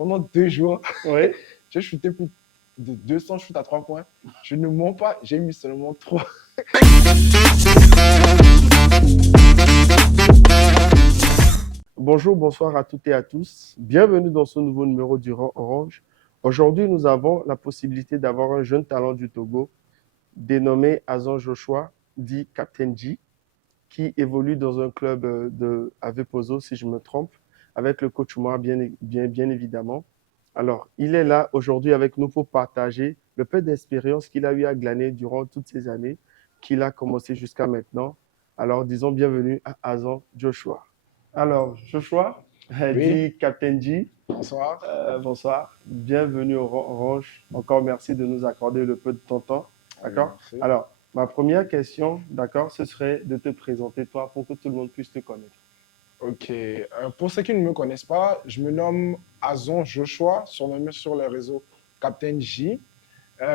pendant 2 jours, Oui. j'ai shooté plus de 200 shoots à 3 points. Je ne mens pas, j'ai mis seulement 3. Bonjour, bonsoir à toutes et à tous. Bienvenue dans ce nouveau numéro du Rang Orange. Aujourd'hui, nous avons la possibilité d'avoir un jeune talent du Togo dénommé Azan Joshua, dit Captain J, qui évolue dans un club à Vepozo, si je me trompe, avec le coach Moua, bien évidemment. Alors, il est là aujourd'hui avec nous pour partager le peu d'expérience qu'il a eu à glaner durant toutes ces années qu'il a commencé jusqu'à maintenant. Alors, disons bienvenue à Azan Joshua. Alors, Joshua, Oui, dit Captain J, bonsoir. bonsoir, bienvenue au Orange. Encore merci de nous accorder le peu de ton temps. Oui, D'accord? merci. Alors, ma première question, d'accord, ce serait de te présenter toi pour que tout le monde puisse te connaître. Ok, pour ceux qui ne me connaissent pas, je me nomme Azon Joshua, surnommé sur les réseaux Captain J.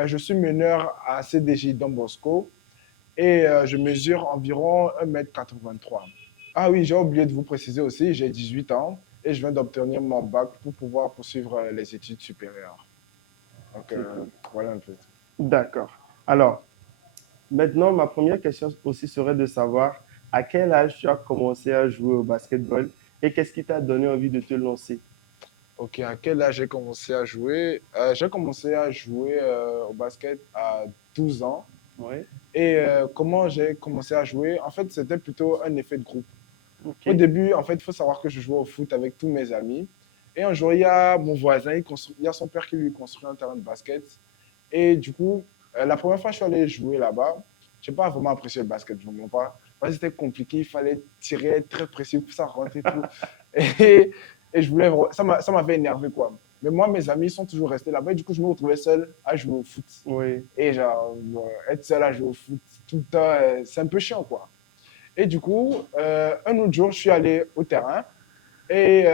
Je suis meneur à CDJ Don Bosco et je mesure environ 1,83 m. Ah oui, j'ai oublié de vous préciser aussi, j'ai 18 ans et je viens d'obtenir mon bac pour pouvoir poursuivre les études supérieures. Donc C'est cool. voilà un peu. D'accord. Alors, maintenant, ma première question aussi serait de savoir à quel âge tu as commencé à jouer au basketball et qu'est-ce qui t'a donné envie de te lancer? Ok, à quel âge j'ai commencé à jouer? J'ai commencé à jouer au basket à 12 ans. Oui, Et comment j'ai commencé à jouer? En fait, c'était plutôt un effet de groupe. ok, Au début, en fait, il faut savoir que je jouais au foot avec tous mes amis. Et un jour, il y a mon voisin, il y a son père qui lui construit un terrain de basket. Et du coup, la première fois que je suis allé jouer là-bas, je n'ai pas vraiment apprécié le basket, je ne mens pas. Parce que c'était compliqué, il fallait tirer, être très précis pour que ça rentre et tout. Et, et je voulais, ça m'avait énervé, quoi. Mais moi, mes amis sont toujours restés là-bas. Et du coup, je me retrouvais seul à jouer au foot. oui, Et genre, être seul à jouer au foot tout le temps, c'est un peu chiant, quoi. Et du coup, un autre jour, je suis allé au terrain et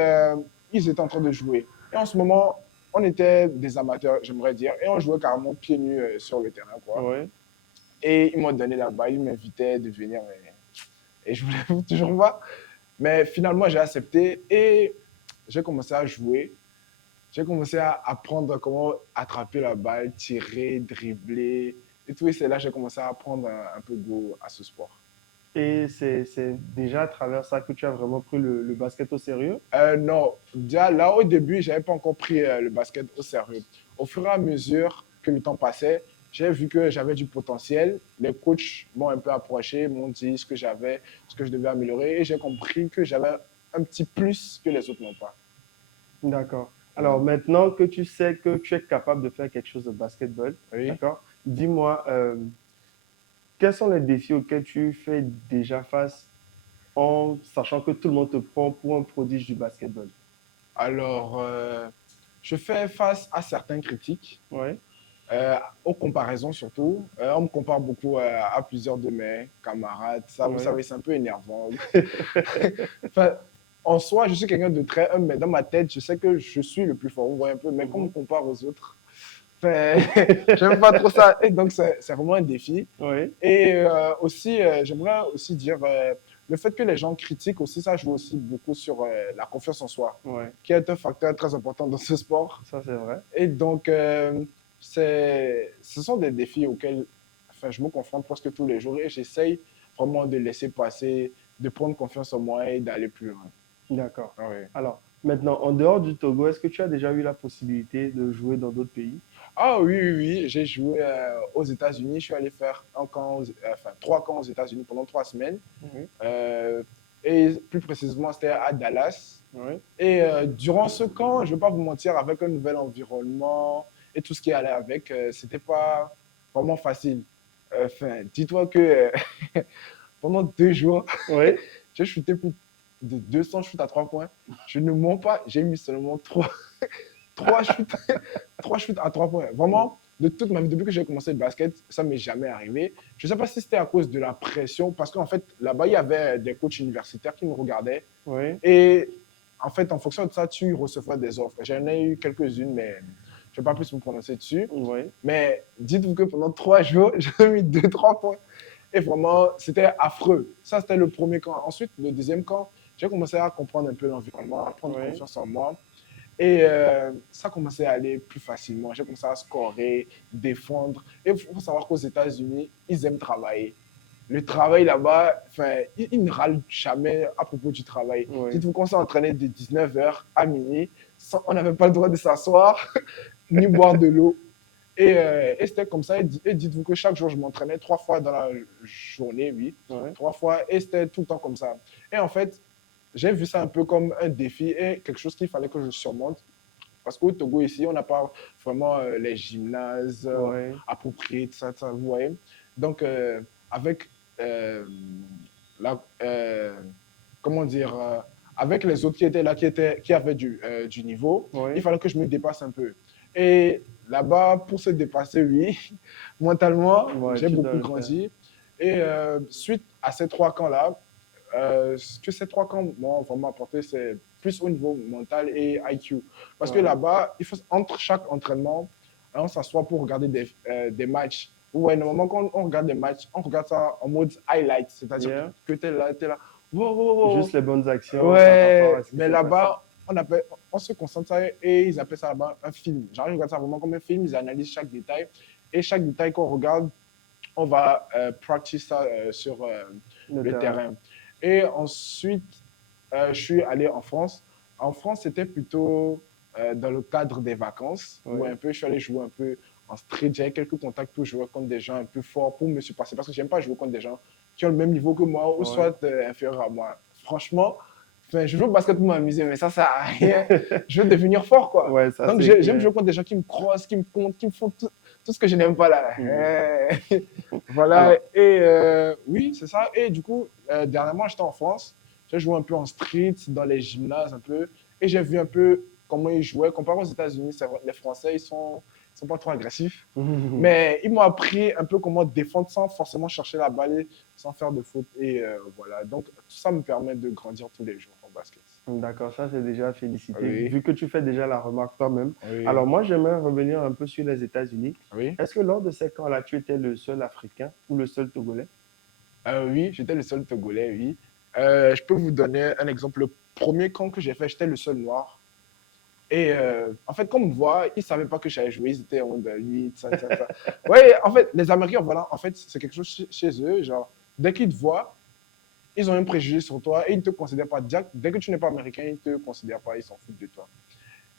ils étaient en train de jouer. Et en ce moment, on était des amateurs, j'aimerais dire, et on jouait carrément pieds nus sur le terrain, quoi. oui. Et ils m'ont donné la balle, ils m'invitaient de venir, et je voulais toujours pas. Mais finalement, j'ai accepté et j'ai commencé à jouer. J'ai commencé à apprendre comment attraper la balle, tirer, dribbler et tout. Et c'est là que j'ai commencé à apprendre un peu goût à ce sport. Et c'est déjà à travers ça que tu as vraiment pris le basket au sérieux? Non, déjà là au début, je n'avais pas encore pris le basket au sérieux. Au fur et à mesure que le temps passait, j'ai vu que j'avais du potentiel. Les coachs m'ont un peu approché, m'ont dit ce que j'avais, ce que je devais améliorer et j'ai compris que j'avais un petit plus que les autres n'ont pas. D'accord. Alors maintenant que tu sais que tu es capable de faire quelque chose de basketball, Oui. d'accord, dis-moi, quels sont les défis auxquels tu fais déjà face en sachant que tout le monde te prend pour un prodige du basketball? Alors, je fais face à certaines critiques, Oui, aux comparaisons surtout. On me compare beaucoup à plusieurs de mes camarades. Ça, vous oui. savez, c'est un peu énervant. Enfin, en soi, je suis quelqu'un de très humble, mais dans ma tête, je sais que je suis le plus fort. Vous voyez un peu, mais quand on me Mhm. compare aux autres, enfin, j'aime pas trop ça. Et donc, c'est vraiment un défi. Oui, Et aussi, j'aimerais aussi dire, le fait que les gens critiquent aussi, ça joue aussi beaucoup sur la confiance en soi, oui, qui est un facteur très important dans ce sport. ça c'est vrai. Et donc, ce sont des défis auxquels enfin, je me confronte presque tous les jours et j'essaye vraiment de laisser passer, de prendre confiance en moi et d'aller plus loin. D'accord. Ah oui. Alors, maintenant, en dehors du Togo, est-ce que tu as déjà eu la possibilité de jouer dans d'autres pays? Ah oui, oui, oui, j'ai joué aux États-Unis. Je suis allé faire un camp, enfin 3 camps aux États-Unis pendant 3 semaines. Oui, Euh, et plus précisément, c'était à Dallas. oui, Et durant ce camp, je ne vais pas vous mentir, avec un nouvel environnement et tout ce qui allait avec, c'était pas vraiment facile. Enfin, dis-toi que pendant 2 jours, oui. j'ai shooté plus de 200 shoots à 3 points. Je ne mens pas, j'ai mis seulement 3 shoots, 3 shoots à 3 points. Vraiment, de toute ma vie, depuis que j'ai commencé le basket, ça ne m'est jamais arrivé. Je ne sais pas si c'était à cause de la pression, parce qu'en fait, là-bas, il y avait des coachs universitaires qui nous regardaient. Oui, Et en fait, en fonction de ça, tu recevras des offres. J'en ai eu quelques-unes, mais je ne vais pas plus me prononcer dessus. oui. Mais dites-vous que pendant 3 jours, j'ai mis 2, 3 points. Et vraiment, c'était affreux. Ça, c'était le premier camp. Ensuite, le deuxième camp, j'ai commencé à comprendre un peu l'environnement, à prendre Oui. confiance en moi. Et ça commençait à aller plus facilement. J'ai commencé à scorer, défendre. Et il faut savoir qu'aux États-Unis, ils aiment travailler. Le travail là-bas, enfin, ils ne râlent jamais à propos du travail. Oui. Dites-vous qu'on s'est entraîné de 19h à minuit. On n'avait pas le droit de s'asseoir ni boire de l'eau. Et c'était comme ça. Et dites-vous que chaque jour, je m'entraînais 3 fois dans la journée, oui. Ouais. 3 fois. Et c'était tout le temps comme ça. Et en fait, j'ai vu ça un peu comme un défi et quelque chose qu'il fallait que je surmonte. Parce qu'au Togo, ici, on n'a pas vraiment les gymnases Ouais. appropriés, tout ça, vous voyez. Donc, avec euh, la, comment dire, avec les autres qui étaient là, qui avaient du niveau, il Ouais. fallait que je me dépasse un peu. Et là-bas, pour se dépasser, oui, mentalement, Ouais, j'ai tu dois beaucoup le faire. grandi. Et suite à ces 3 camps-là, ce que ces 3 camps m'ont vraiment apporté, c'est plus au niveau mental et IQ. Parce que Ouais. là-bas, entre chaque entraînement, on s'assoit pour regarder des matchs. Ouais, normalement, quand on regarde des matchs, on regarde ça en mode highlight, c'est-à-dire Yeah. que tu es là, tu es là. Wow, wow, wow. Juste les bonnes actions par rapport à Ouais, ce qui mais s'est passé. là-bas, on se concentre ça et ils appellent ça là-bas un film. Genre, ils regardent ça vraiment comme un film, ils analysent chaque détail. Et chaque détail qu'on regarde, on va practice ça sur Le le terrain. terrain. Et ensuite, je suis allé en France. En France, c'était plutôt dans le cadre des vacances, où Oui. un peu, je suis allé jouer un peu en street. J'avais quelques contacts pour jouer contre des gens un peu forts, pour me surpasser, parce que j'aime pas jouer contre des gens qui ont le même niveau que moi, ou Ouais. soit inférieur à moi. Franchement, enfin, je joue au basket pour m'amuser, mais ça sert à rien. Je veux devenir fort, quoi. Ouais, ça Donc, c'est j'aime clair. jouer contre des gens qui me crossent, qui me comptent, qui me font tout ce que je n'aime pas là. Mhm. Voilà, Alors, et oui, c'est ça. Et du coup, dernièrement, j'étais en France. J'ai joué un peu en street, dans les gymnases un peu. Et j'ai vu un peu comment ils jouaient. Comparé aux États-Unis, les Français, ils sont pas trop agressifs. Mais ils m'ont appris un peu comment défendre sans forcément chercher la balle, sans faire de faute. Et voilà. Donc, tout ça me permet de grandir tous les jours en basket. d'accord, ça c'est déjà félicité. Oui, Vu que tu fais déjà la remarque toi-même. oui, Alors moi, j'aimerais revenir un peu sur les États-Unis. oui. Est-ce que lors de ces camps-là, tu étais le seul Africain ou le seul Togolais? Oui, j'étais le seul Togolais, oui. Je peux vous donner un exemple. Le premier camp que j'ai fait, j'étais le seul noir. Et en fait, comme on me voit, ils ne savaient pas que j'allais jouer. Ils étaient en mode 8, ça. Ouais, en fait, les Américains, voilà, en fait, c'est quelque chose chez eux. Genre, dès qu'ils te voient, ils ont un préjugé sur toi et ils ne te considèrent pas. Dès que tu n'es pas américain, ils ne te considèrent pas. Ils s'en foutent de toi.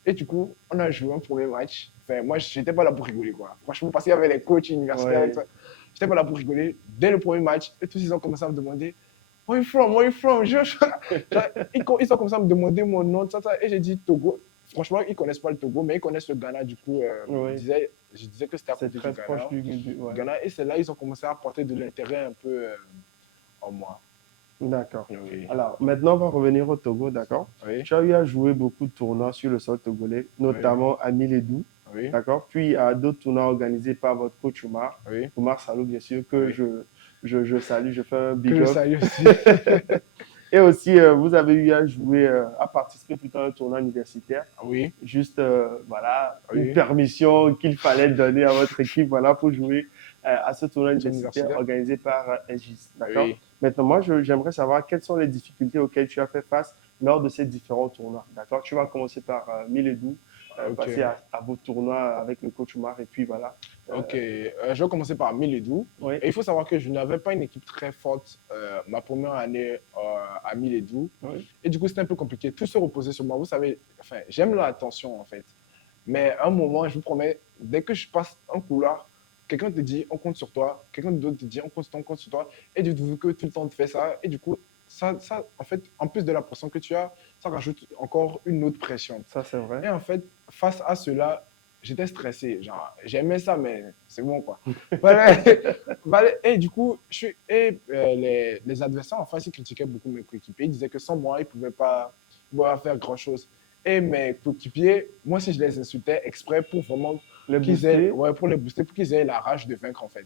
Et du coup, on a joué un premier match. Enfin, moi, je n'étais pas là pour rigoler, quoi. Franchement, parce qu'il y avait les coachs universitaires et tout Oui. ça. Je n'étais pas là pour rigoler. Dès le premier match, et tous, ils ont commencé à me demander Where you from? Where you from? Ils ont commencé à me demander mon nom, tout ça. Et j'ai dit Togo. Franchement, ils ne connaissent pas le Togo, mais ils connaissent le Ghana. Du coup, Oui. je disais que c'était à C'est côté du très proche Ghana. ouais. Ghana. Et c'est là ils ont commencé à porter de l'intérêt un peu en moi. D'accord. Oui, Alors, maintenant, on va revenir au Togo, d'accord? oui, Tu as eu à jouer beaucoup de tournois sur le sol togolais, oui, notamment à Miledou, oui, d'accord? Puis à d'autres tournois organisés par votre coach Oumar, oui, Oumar Salou, bien sûr, que oui. je salue, je fais un Que big je up. salue aussi. Et aussi, vous avez eu à jouer, à participer plutôt à un tournoi universitaire. Oui, Juste, voilà, une oui. permission qu'il fallait donner à votre équipe, voilà, pour jouer à ce tournoi universitaire Universitaire. organisé par SGIS, d'accord? Oui. Maintenant, moi, j'aimerais savoir quelles sont les difficultés auxquelles tu as fait face lors de ces différents tournois, d'accord? Tu vas commencer par Miledou, Ok. passer à vos tournois avec le coach Oumar, et puis voilà. Ok. Je vais commencer par Miledou. Oui, Et il faut savoir que je n'avais pas une équipe très forte ma première année à Miledou. oui, Et du coup, c'était un peu compliqué. Tout se reposait sur moi. Vous savez, enfin, j'aime l'attention en fait. Mais à un moment, je vous promets, dès que je passe un couloir, quelqu'un te dit on compte sur toi, quelqu'un d'autre te dit on compte sur toi, et du coup que tout le temps tu fais ça, et du coup, en fait, en plus de la pression que tu as, ça rajoute encore une autre pression. ça c'est vrai. Et en fait, face à cela, j'étais stressé. Genre, j'aimais ça, mais c'est bon, quoi. Voilà. Voilà. Et du coup, les adversaires en face, ils critiquaient beaucoup mes coéquipiers. Ils disaient que sans moi, ils ne pouvaient pas faire grand-chose. Et mes coéquipiers, moi, si je les insultais exprès pour vraiment Les booster, ouais, pour les booster, pour qu'ils aient la rage de vaincre, en fait.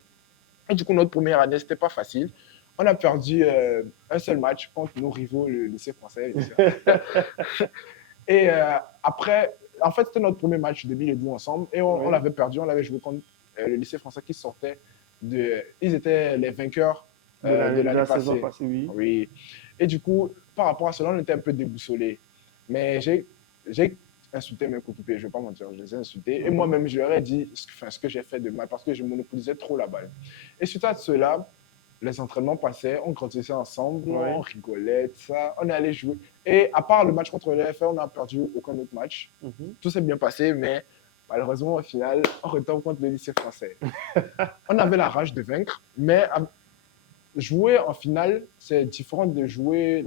Et du coup, notre première année, c'était pas facile. On a perdu un seul match contre nos rivaux, le lycée français. Et après, en fait, c'était notre premier match de billes et doux ensemble. Et on oui, l'avait perdu. On avait joué contre le lycée français qui sortait de. Ils étaient les vainqueurs de de l'année la saison passée. passée, oui. Oui. Et du coup, par rapport à cela, on était un peu déboussolés. Mais insulté mes coéquipiers, je ne vais pas mentir, je les ai insultés. Et moi-même, je leur ai dit ce que j'ai fait de mal parce que je monopolisais trop la balle. Et suite à cela, les entraînements passaient, on grandissait ensemble, Ouais. on rigolait, tout ça, on est allé jouer. Et à part le match contre le FA, on n'a perdu aucun autre match. Tout s'est bien passé, mais malheureusement, au final, on retombe contre le lycée français. On avait la rage de vaincre, mais jouer en finale, c'est différent de jouer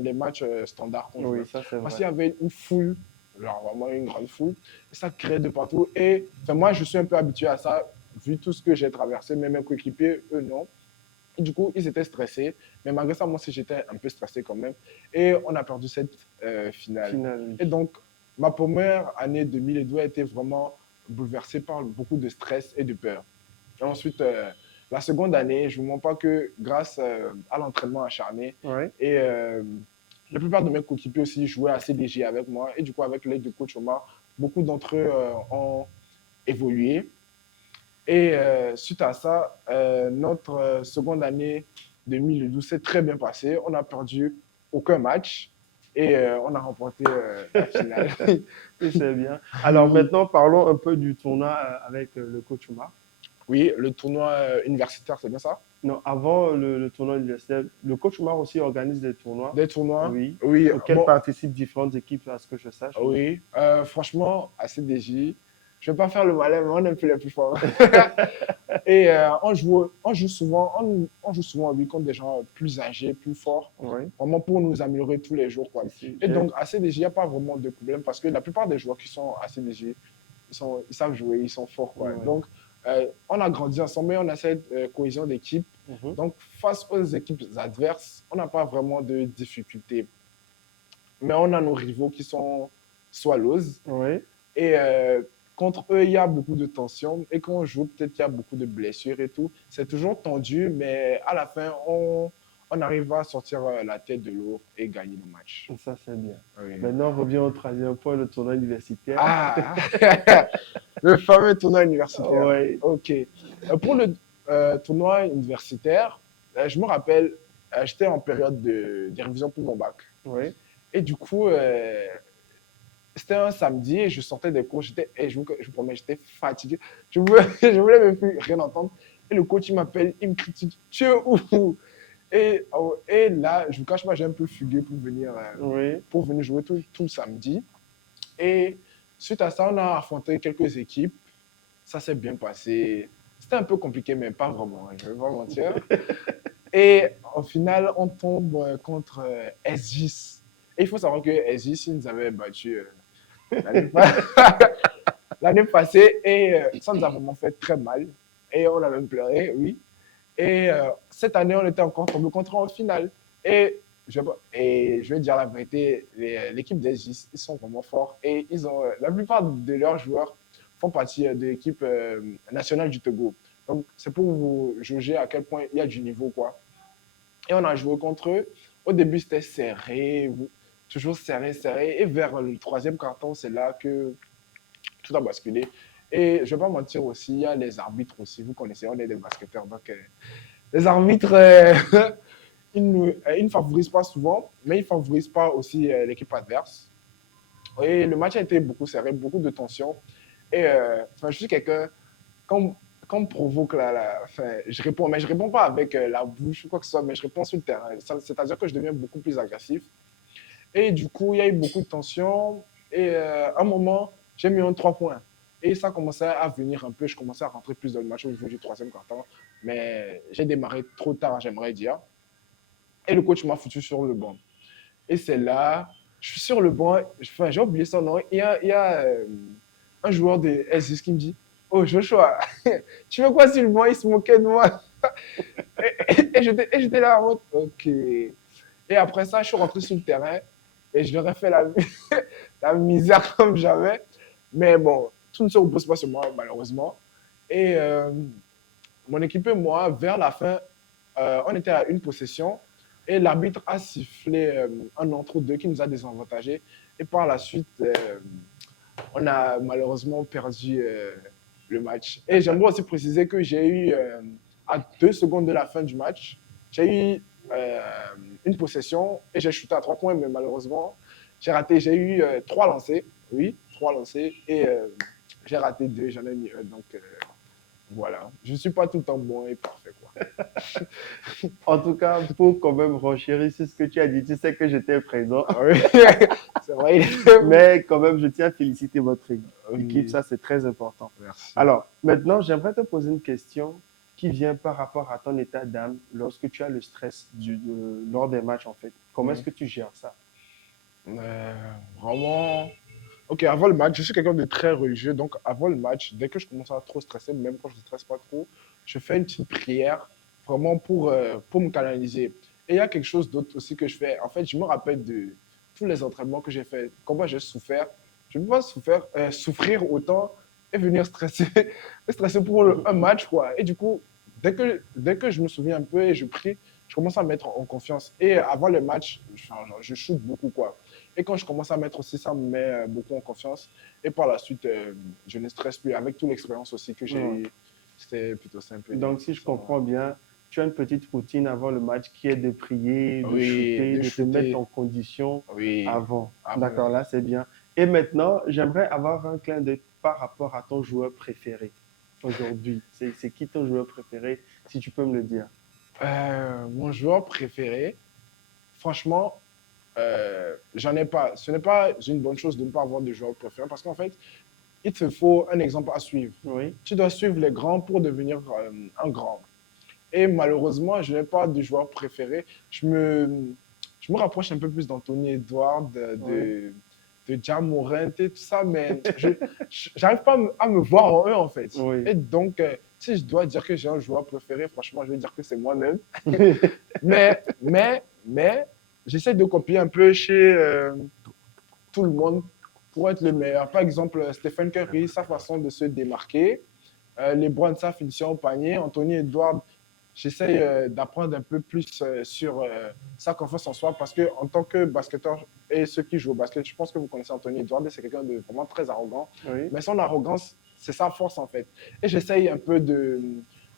les matchs standards qu'on Oui, jouait. ça c'est Parce vrai. qu'il y avait une foule, genre vraiment une grande foule, et ça créait de partout. Et moi, je suis un peu habitué à ça, vu tout ce que j'ai traversé, mais mes coéquipiers, eux, non. Et du coup, ils étaient stressés, mais malgré ça, moi aussi, j'étais un peu stressé quand même. Et on a perdu cette finale. Finale. Et donc, ma première année 2012 a été vraiment bouleversée par beaucoup de stress et de peur. Et ensuite, la seconde année, je ne vous mens pas que grâce à l'entraînement acharné, Ouais. et la plupart de mes coéquipiers aussi jouaient assez léger avec moi. Et du coup, avec l'aide de coach Omar, beaucoup d'entre eux ont évolué. Et suite à ça, notre seconde année 2012 s'est très bien passée. On n'a perdu aucun match et on a remporté la finale. Oui, c'est bien. Alors maintenant, parlons un peu du tournoi avec le coach Omar. Oui, le tournoi universitaire, c'est bien ça? Non, avant le tournoi universitaire, le coach Omar aussi organise des tournois. Des tournois? Oui. Oui, Auxquels bon, participent différentes équipes, à ce que je sache. oui. Franchement, à CDJ, je ne vais pas faire le malin, mais on est un peu les plus forts. Et on joue souvent, on joue souvent oui, contre des gens plus âgés, plus forts, Oui. vraiment pour nous améliorer tous les jours, quoi. Et donc, à CDJ, il n'y a pas vraiment de problème parce que la plupart des joueurs qui sont à CDJ, ils savent jouer, ils sont forts, quoi. Ouais. Donc, on a grandi ensemble et on a cette cohésion d'équipe. Donc, face aux équipes adverses, on n'a pas vraiment de difficultés. Mais on a nos rivaux qui sont swallows. Oui. Et contre eux, il y a beaucoup de tension. Et quand on joue, peut-être qu'il y a beaucoup de blessures et tout. C'est toujours tendu, mais à la fin, on arrive à sortir la tête de l'eau et gagner le match. Ça, c'est bien. Oui. Maintenant, on revient au troisième point, le tournoi universitaire. Ah, le fameux tournoi universitaire. Oui. OK. Pour le tournoi universitaire, je me rappelle, j'étais en période de révision pour mon bac. Oui. Et du coup, c'était un samedi et je sortais des cours. Et je vous promets, j'étais fatigué. Je voulais même plus rien entendre. Et le coach, il m'appelle, il me critique. Tu es où? Et là, je ne vous cache pas, j'ai un peu fugué pour venir jouer tout le samedi. Et suite à ça, on a affronté quelques équipes. Ça s'est bien passé. C'était un peu compliqué, mais pas vraiment, je ne vais pas mentir. Et au final, on tombe contre SGIS. Et il faut savoir que SGIS, ils nous avaient battu l'année passée et ça nous a vraiment fait très mal. Et on a même pleuré, oui. Et cette année, on était encore tombé contre eux en finale. Et je vais dire la vérité, l'équipe des SGIS, ils sont vraiment forts. Et la plupart de leurs joueurs font partie de l'équipe nationale du Togo. Donc, c'est pour vous juger à quel point il y a du niveau, quoi. Et on a joué contre eux. Au début, c'était serré, toujours serré, serré. Et vers le troisième carton, c'est là que tout a basculé. Et je ne vais pas mentir aussi, il y a les arbitres aussi. Vous connaissez, on est des basketteurs. Donc, les arbitres, ils ne favorisent pas souvent, mais ils ne favorisent pas aussi l'équipe adverse. Et le match a été beaucoup serré, beaucoup de tension. Et je suis quelqu'un, quand on me provoque, je réponds, mais je ne réponds pas avec la bouche ou quoi que ce soit, mais je réponds sur le terrain. C'est-à-dire que je deviens beaucoup plus agressif. Et du coup, il y a eu beaucoup de tension. Et à un moment, j'ai mis un 3 points. Et ça commençait à venir un peu. Je commençais à rentrer plus dans le match au niveau du troisième quart-temps. Mais j'ai démarré trop tard, j'aimerais dire. Et le coach m'a foutu sur le banc. Et c'est là, je suis sur le banc. J'ai oublié son nom. Il y a un joueur de SIS qui me dit: oh, Joshua, tu veux quoi sur le banc? Il se moquait de moi. et j'étais là en mode, OK. Et après ça, je suis rentré sur le terrain et je leur ai fait la misère comme jamais. Mais bon, tout ne se repose pas sur moi, malheureusement. Et mon équipe et moi, vers la fin, on était à une possession et l'arbitre a sifflé un entre deux qui nous a désavantagés. Et par la suite, on a malheureusement perdu le match. Et j'aimerais aussi préciser que j'ai eu, à 2 secondes de la fin du match, j'ai eu une possession et j'ai shooté à 3 points, mais malheureusement, j'ai raté. J'ai eu 3 lancers, oui. 3 lancés et j'ai raté 2, j'en ai mis un. Donc voilà, je ne suis pas tout le temps bon et parfait, quoi. En tout cas, pour quand même renchérir sur ce que tu as dit, tu sais que j'étais présent. Ah oui, c'est vrai. Mais quand même, je tiens à féliciter votre équipe. Oui, Ça, c'est très important. merci. Alors, maintenant, j'aimerais te poser une question qui vient par rapport à ton état d'âme lorsque tu as le stress lors des matchs, en fait. Comment est-ce que tu gères ça? Vraiment. Ok, avant le match, je suis quelqu'un de très religieux, donc avant le match, dès que je commence à trop stresser, même quand je ne stresse pas trop, je fais une petite prière vraiment pour me canaliser. Et il y a quelque chose d'autre aussi que je fais. En fait, je me rappelle de tous les entraînements que j'ai fait, comment j'ai souffert. Je ne peux pas souffrir autant et venir stresser, stresser pour un match, quoi. Et du coup, dès que je me souviens un peu et je prie, je commence à me mettre en confiance. Et avant le match, je shoot beaucoup, quoi. Et quand je commence à mettre aussi, ça me met beaucoup en confiance. Et par la suite, je ne stresse plus. Avec toute l'expérience aussi que j'ai Ouais. eue, c'était plutôt simple. Donc, si je comprends bien, tu as une petite routine avant le match qui est de prier, de Oui, shooter, de de te mettre shooter. en condition Oui, avant. avant. D'accord, là, c'est bien. Et maintenant, j'aimerais avoir un clin d'œil par rapport à ton joueur préféré aujourd'hui. C'est qui ton joueur préféré, si tu peux me le dire? Mon joueur préféré, franchement, j'en ai pas. Ce n'est pas une bonne chose de ne pas avoir de joueur préféré parce qu'en fait, il te faut un exemple à suivre. Oui. Tu dois suivre les grands pour devenir un grand. Et malheureusement, je n'ai pas de joueur préféré. Je me rapproche un peu plus d'Anthony Edouard, Oui. de Ja Morant et tout ça, mais je n'arrive pas à me voir en eux, en fait. Oui. Et donc, si je dois dire que j'ai un joueur préféré, franchement, je vais dire que c'est moi-même. Mais, j'essaie de copier un peu chez tout le monde pour être le meilleur. Par exemple, Stephen Curry, sa façon de se démarquer. LeBron, sa finition au panier. Anthony Edouard, j'essaye d'apprendre un peu plus sur sa confiance en soi parce que en tant que basketteur et ceux qui jouent au basket, je pense que vous connaissez Anthony Edouard, c'est quelqu'un de vraiment très arrogant. Oui. Mais son arrogance, c'est sa force en fait. Et j'essaye un peu de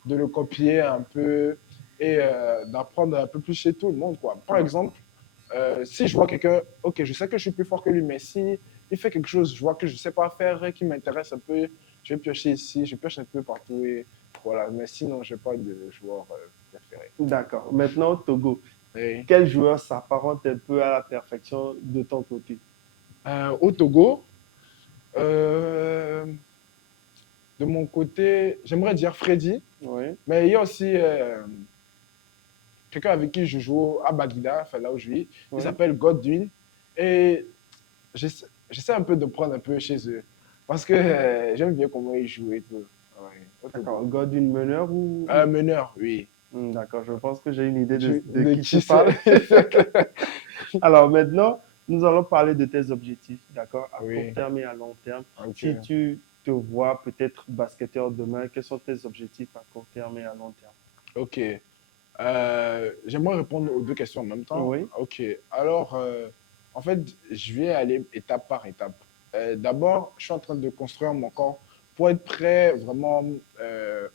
le copier un peu et d'apprendre un peu plus chez tout le monde, quoi. Par exemple, si je vois quelqu'un, ok, je sais que je suis plus fort que lui, mais si il fait quelque chose, je vois que je ne sais pas faire et qui m'intéresse un peu, je vais piocher ici, je pioche un peu partout et voilà. Mais sinon, je n'ai pas de joueur préféré. D'accord. Maintenant, Togo. Et, Quel joueur s'apparente un peu à la perfection de ton côté? au Togo, euh, de mon côté, j'aimerais dire Freddy, Oui. mais il y a aussi quelqu'un avec qui je joue à Baguida, enfin là où je vis, il Oui. s'appelle Godwin. Et j'essaie un peu de prendre un peu chez eux. Parce que j'aime bien comment ils jouent et tout. Ouais. D'accord. Godwin meneur ou... Meneur, oui. D'accord, je pense que j'ai une idée de De qui qui tu parles. c'est. Alors maintenant, nous allons parler de tes objectifs, d'accord, à court Oui. terme et à long terme. Ok. Si tu te vois peut-être basketteur demain, quels sont tes objectifs à court terme et à long terme? Ok. J'aimerais répondre aux deux questions en même temps. Oui. Ok. Alors, en fait, je vais aller étape par étape. D'abord, je suis en train de construire mon corps pour être prêt vraiment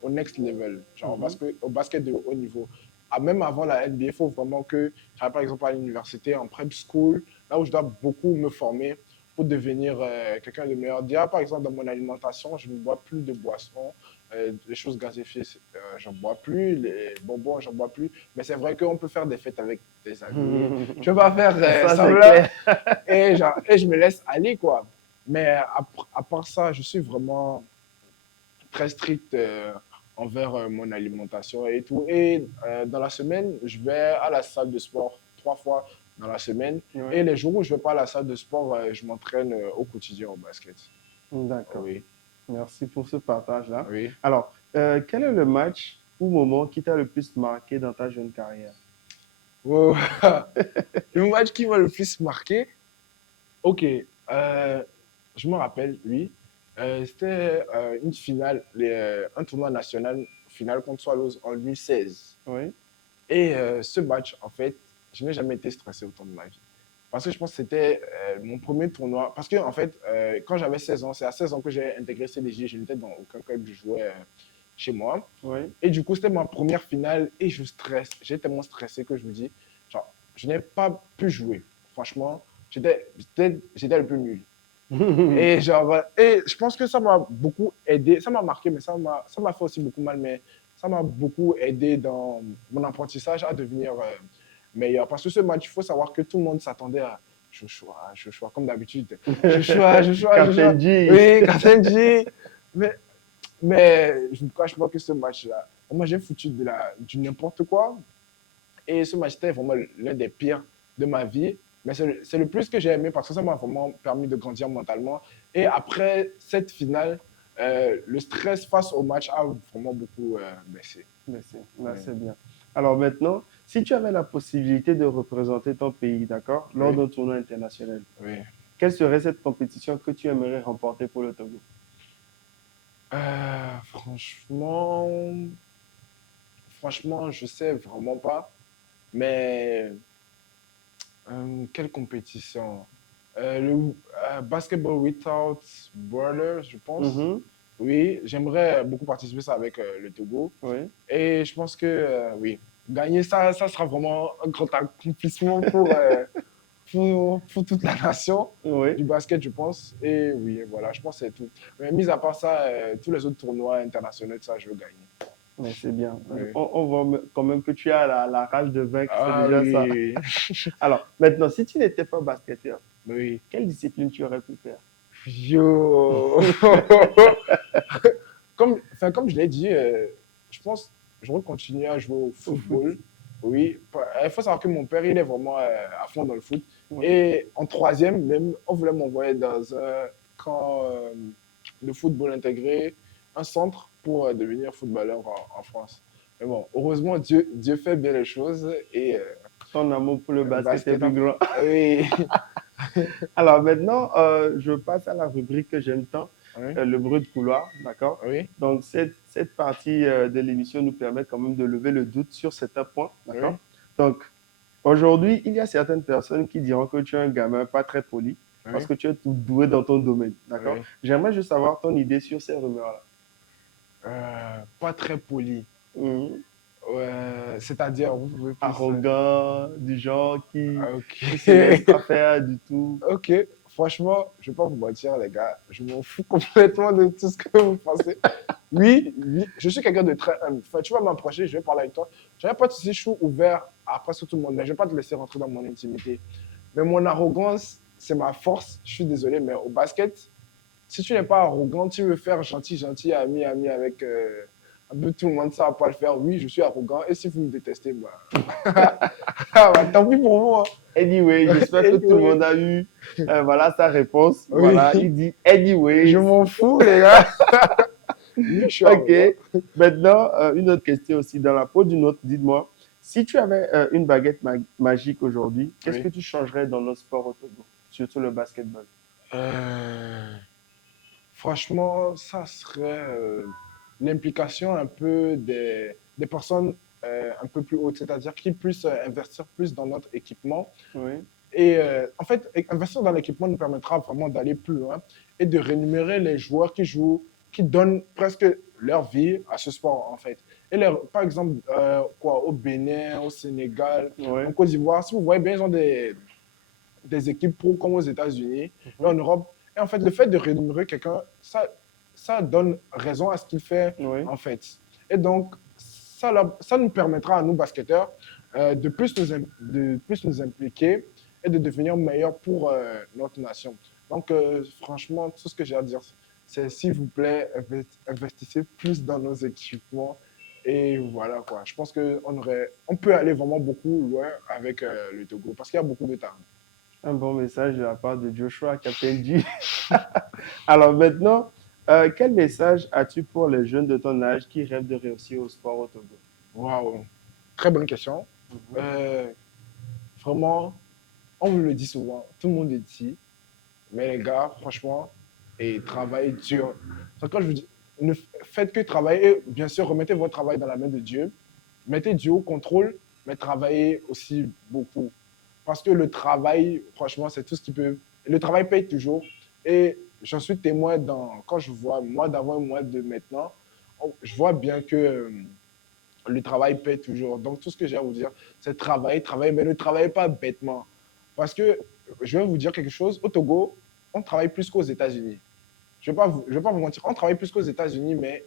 au next level, genre au basket de haut niveau. Même avant la NBA, il faut vraiment que j'aille par exemple à l'université, en prep school, là où je dois beaucoup me former pour devenir quelqu'un de meilleur. Déjà, par exemple, dans mon alimentation, je ne bois plus de boissons, les choses gazéfiées, j'en bois plus, les bonbons, j'en bois plus. Mais c'est vrai qu'on peut faire des fêtes avec des amis. Je vais pas faire Ça, c'est semblant clair. et je me laisse aller, quoi. Mais à part ça, je suis vraiment très strict envers mon alimentation et tout. Et dans la semaine, je vais à la salle de sport 3 fois dans la semaine. Oui. Et les jours où je ne vais pas à la salle de sport, je m'entraîne au quotidien au basket. D'accord. Oui, Merci pour ce partage-là. oui. Alors, quel est le match ou moment qui t'a le plus marqué dans ta jeune carrière? Wow. Le match qui m'a le plus marqué, ok, je me rappelle, oui. C'était une finale, un tournoi national, finale contre Swallows en 2016. Oui. Et ce match, en fait, je n'ai jamais été stressé autant de ma vie. Parce que je pense que c'était mon premier tournoi. Parce que, en fait, quand j'avais 16 ans, c'est à 16 ans que j'ai intégré CDJ. Je n'étais dans aucun club, je jouais chez moi. Oui. Et du coup, c'était ma première finale et je stresse. J'ai tellement stressé que je me dis, genre, je n'ai pas pu jouer. Franchement, j'étais le plus nul. Et, genre, et je pense que ça m'a beaucoup aidé, ça m'a marqué, mais ça m'a fait aussi beaucoup mal, mais ça m'a beaucoup aidé dans mon apprentissage à devenir meilleur. Parce que ce match, il faut savoir que tout le monde s'attendait à Joshua, Joshua, comme d'habitude. Joshua, Joshua, Joshua. Captain G. Oui, Kazenji. Mais, mais je ne vous cache pas que ce match-là, moi j'ai foutu du n'importe quoi. Et ce match était vraiment l'un des pires de ma vie. Mais c'est le plus que j'ai aimé parce que ça m'a vraiment permis de grandir mentalement. Et après cette finale, le stress face au match a vraiment beaucoup baissé. Mais Oui. c'est bien. Alors maintenant, si tu avais la possibilité de représenter ton pays, d'accord, lors Oui. d'un tournoi international, Oui. quelle serait cette compétition que tu aimerais remporter pour le Togo? Franchement, je sais vraiment pas. Mais quelle compétition? Le Basketball Without Borders, je pense. Mhm, Oui, j'aimerais beaucoup participer ça avec le Togo. oui, Et je pense que oui, gagner ça, ça sera vraiment un grand accomplissement pour toute la nation oui. du basket, je pense. Et oui, voilà, je pense que c'est tout. Mais mis à part ça, tous les autres tournois internationaux, ça, je veux gagner. Mais c'est bien. Oui. On voit quand même que tu as la rage de vaincre, c'est Ah déjà ça. oui, Alors, maintenant, si tu n'étais pas basketteur, oui. quelle discipline tu aurais pu faire? Yo! Comme je l'ai dit, je pense que j'aurais continué à jouer au Au foot. football. Oui, il faut savoir que mon père, il est vraiment à fond dans le foot. Oui. Et en troisième, même, on voulait m'envoyer dans un camp de football intégré, un centre pour devenir footballeur en France. Mais bon, heureusement, Dieu fait bien les choses et Ton amour pour le le basket est basket, plus grand. oui. Alors maintenant, je passe à la rubrique que j'aime tant, Oui, le bruit de couloir, d'accord? oui, Donc, cette partie de l'émission nous permet quand même de lever le doute sur certains points, oui, d'accord? Donc, aujourd'hui, il y a certaines personnes qui diront que tu es un gamin pas très poli parce oui, que tu es tout doué dans ton domaine, d'accord? oui. J'aimerais juste savoir ton idée sur ces rumeurs-là. Pas très poli. Mhm. Ouais, c'est-à-dire, vous pouvez plus. Arrogant, du genre Ok. qui se laisse pas faire du tout. Ok. Franchement, je ne vais pas vous mentir, les gars. Je m'en fous complètement de tout ce que vous pensez. Oui, oui, je suis quelqu'un de très humble. Enfin, tu vas m'approcher, je vais parler avec toi. Je n'ai pas de souci, je suis ouvert à presque tout le monde, mais je ne vais pas te laisser rentrer dans mon intimité. Mais mon arrogance, c'est ma force. Je suis désolé, mais au basket, si tu n'es pas arrogant, tu veux faire gentil, gentil, ami, ami avec un peu tout le monde, ça ne va pas le faire. Oui, je suis arrogant. Et si vous me détestez, bah, ah, bah, tant pis pour vous. Hein. Anyway, j'espère que tout le Anyway, monde a eu voilà sa réponse. oui, Voilà, il dit je anyways. m'en fous, les gars. Oui, je suis Ok. arrogant. Maintenant, une autre question aussi. Dans la peau d'une autre, dites-moi, si tu avais une baguette magique aujourd'hui, qu'est-ce Oui. que tu changerais dans notre sport au Togo, surtout le basketball? Euh, Franchement, ça serait l'implication un peu des personnes un peu plus hautes, c'est-à-dire qui puissent investir plus dans notre équipement. Oui, Et en fait, investir dans l'équipement nous permettra vraiment d'aller plus loin et de rémunérer les joueurs qui jouent, qui donnent presque leur vie à ce sport, en fait. Et par exemple, au Bénin, au Sénégal, oui, en Côte d'Ivoire, si vous voyez bien, ils ont des équipes pro comme aux États-Unis et mhm, en Europe. Et en fait, le fait de rémunérer quelqu'un, ça donne raison à ce qu'il fait, oui. en fait. Et donc, ça nous permettra à nous, basketteurs, de plus nous impliquer et de devenir meilleurs pour notre nation. Donc, franchement, tout ce que j'ai à dire, c'est s'il vous plaît, investissez plus dans nos équipements. Et voilà quoi. Je pense on peut aller vraiment beaucoup loin avec le Togo parce qu'il y a beaucoup de talent. Un bon message de la part de Joshua Captain G. Alors maintenant, quel message as-tu pour les jeunes de ton âge qui rêvent de réussir au sport au Togo? Waouh, très bonne question. Mhm. Euh, Vraiment, on vous le dit souvent, tout le monde le dit, mais les gars, franchement, et travaillez dur. Donc, quand je vous dis, ne faites que travailler, et bien sûr, remettez votre travail dans la main de Dieu, mettez Dieu au contrôle, mais travaillez aussi beaucoup. Parce que le travail, franchement, c'est tout ce qui peut. Le travail paye toujours. Et j'en suis témoin quand je vois, moi d'avant et moi de maintenant, je vois bien que le travail paie toujours. Donc, tout ce que j'ai à vous dire, c'est travailler, travailler, mais ne travaillez pas bêtement. Parce que je vais vous dire quelque chose. Au Togo, on travaille plus qu'aux États-Unis. Je vais pas vous mentir, on travaille plus qu'aux États-Unis, mais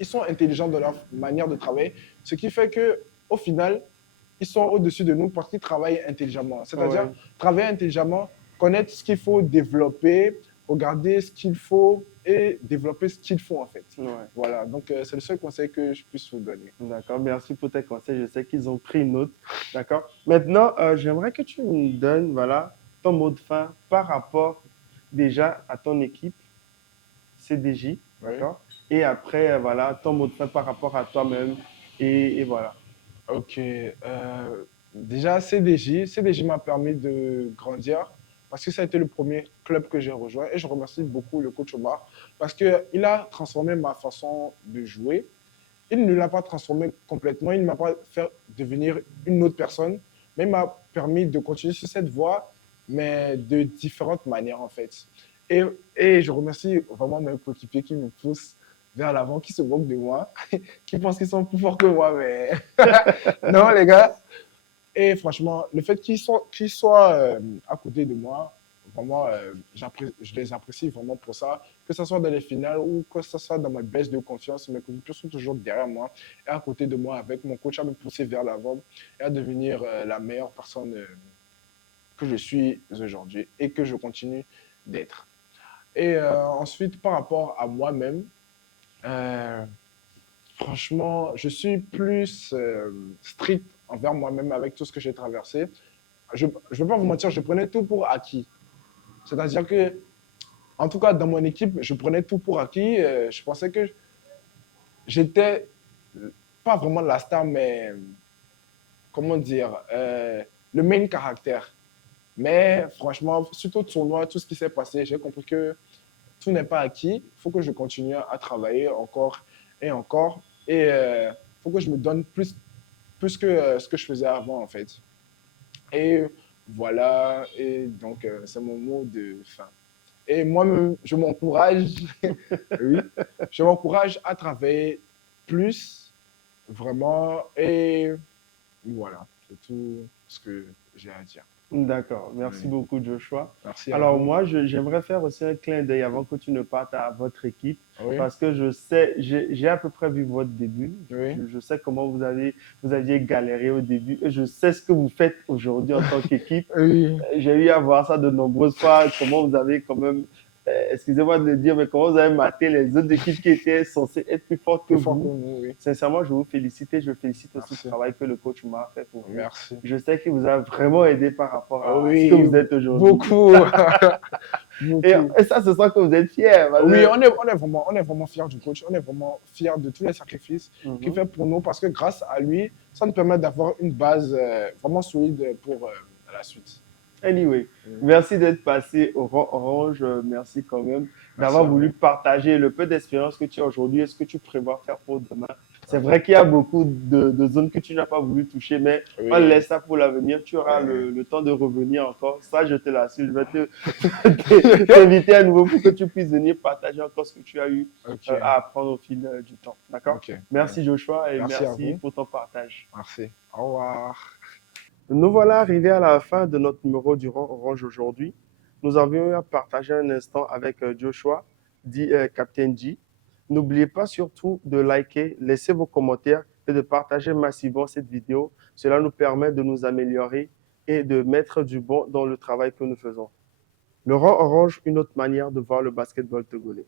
ils sont intelligents dans leur manière de travailler, ce qui fait que au final, ils sont au-dessus de nous parce qu'ils travaillent intelligemment. C'est-à-dire, Ouais. travailler intelligemment, connaître ce qu'il faut développer, regarder ce qu'il faut et développer ce qu'il faut en fait. Ouais. Voilà, donc c'est le seul conseil que je puisse vous donner. D'accord, merci pour tes conseils. Je sais qu'ils ont pris note. D'accord. Maintenant, j'aimerais que tu me donnes, voilà, ton mot de fin par rapport déjà à ton équipe CDJ, Oui. d'accord? Et après, voilà, ton mot de fin par rapport à toi-même. Et voilà. Ok. Déjà, CDJ m'a permis de grandir parce que ça a été le premier club que j'ai rejoint et je remercie beaucoup le coach Omar parce qu'il a transformé ma façon de jouer. Il ne l'a pas transformé complètement, il ne m'a pas fait devenir une autre personne, mais il m'a permis de continuer sur cette voie, mais de différentes manières en fait. Et, et je remercie vraiment mes coéquipiers qui me poussent vers l'avant, qui se moquent de moi, qui pensent qu'ils sont plus forts que moi, mais non les gars. Et franchement, le fait qu'ils soient à côté de moi, vraiment, je les apprécie vraiment pour ça. Que ce soit dans les finales ou que ce soit dans ma baisse de confiance, mes coéquipiers sont toujours derrière moi et à côté de moi avec mon coach à me pousser vers l'avant et à devenir la meilleure personne que je suis aujourd'hui et que je continue d'être. Et ensuite, par rapport à moi-même, euh, franchement, je suis plus strict envers moi-même avec tout ce que j'ai traversé. Je ne vais pas vous mentir, je prenais tout pour acquis. C'est-à-dire que, en tout cas, dans mon équipe, je prenais tout pour acquis. Je pensais que j'étais pas vraiment la star, mais comment dire, le main caractère. Mais franchement, suite au tournoi, tout ce qui s'est passé, j'ai compris que tout n'est pas acquis. Il faut que je continue à travailler encore et encore. Et il faut que je me donne plus que ce que je faisais avant, en fait. Et voilà, et donc c'est mon mot de fin. Et moi-même, je m'encourage, oui, je m'encourage à travailler plus, vraiment, et voilà, c'est tout ce que j'ai à dire. D'accord, merci Oui. beaucoup Joshua. Merci à Alors vous. moi, j'aimerais faire aussi un clin d'œil avant que tu ne partes à votre équipe, Oui, parce que je sais, j'ai à peu près vu votre début. oui, Je sais comment vous aviez galéré au début, et je sais ce que vous faites aujourd'hui en tant qu'équipe. oui. J'ai eu à voir ça de nombreuses fois, comment vous avez quand même, excusez-moi de le dire, mais comment vous avez maté les autres équipes qui étaient censées être plus fortes que Plus fort que vous. nous, oui. Sincèrement, je vous félicite et je félicite aussi Merci. le travail que le coach m'a fait pour vous. Merci. Je sais qu'il vous a vraiment aidé par rapport Ah à ce que oui, vous êtes aujourd'hui. beaucoup. Et, Beaucoup. et ça, ce sent que vous êtes fiers. Parce Oui, que- on est vraiment fiers du coach, on est vraiment fiers de tous les sacrifices qu'il Mhm. fait pour nous parce que grâce à lui, ça nous permet d'avoir une base vraiment solide pour la suite. Anyway, Mm. merci d'être passé au rang orange. Merci quand même Merci d'avoir à voulu vous. partager le peu d'expérience que tu as aujourd'hui et ce que tu prévois faire pour demain. C'est vrai qu'il y a beaucoup de zones que tu n'as pas voulu toucher, mais Oui. on laisse ça pour l'avenir. Tu auras Oui. le temps de revenir encore. Ça, je te l'assure. Je vais t'inviter à nouveau pour que tu puisses venir partager encore ce que tu as eu Ok. à apprendre au fil du temps. D'accord? Ok. Merci Joshua et Merci à merci vous. pour ton partage. Merci. Au revoir. Nous voilà arrivés à la fin de notre numéro du rang orange aujourd'hui. Nous avions eu à partager un instant avec Joshua, dit Captain G. N'oubliez pas surtout de liker, laisser vos commentaires et de partager massivement cette vidéo. Cela nous permet de nous améliorer et de mettre du bon dans le travail que nous faisons. Le rang orange, une autre manière de voir le basketball togolais.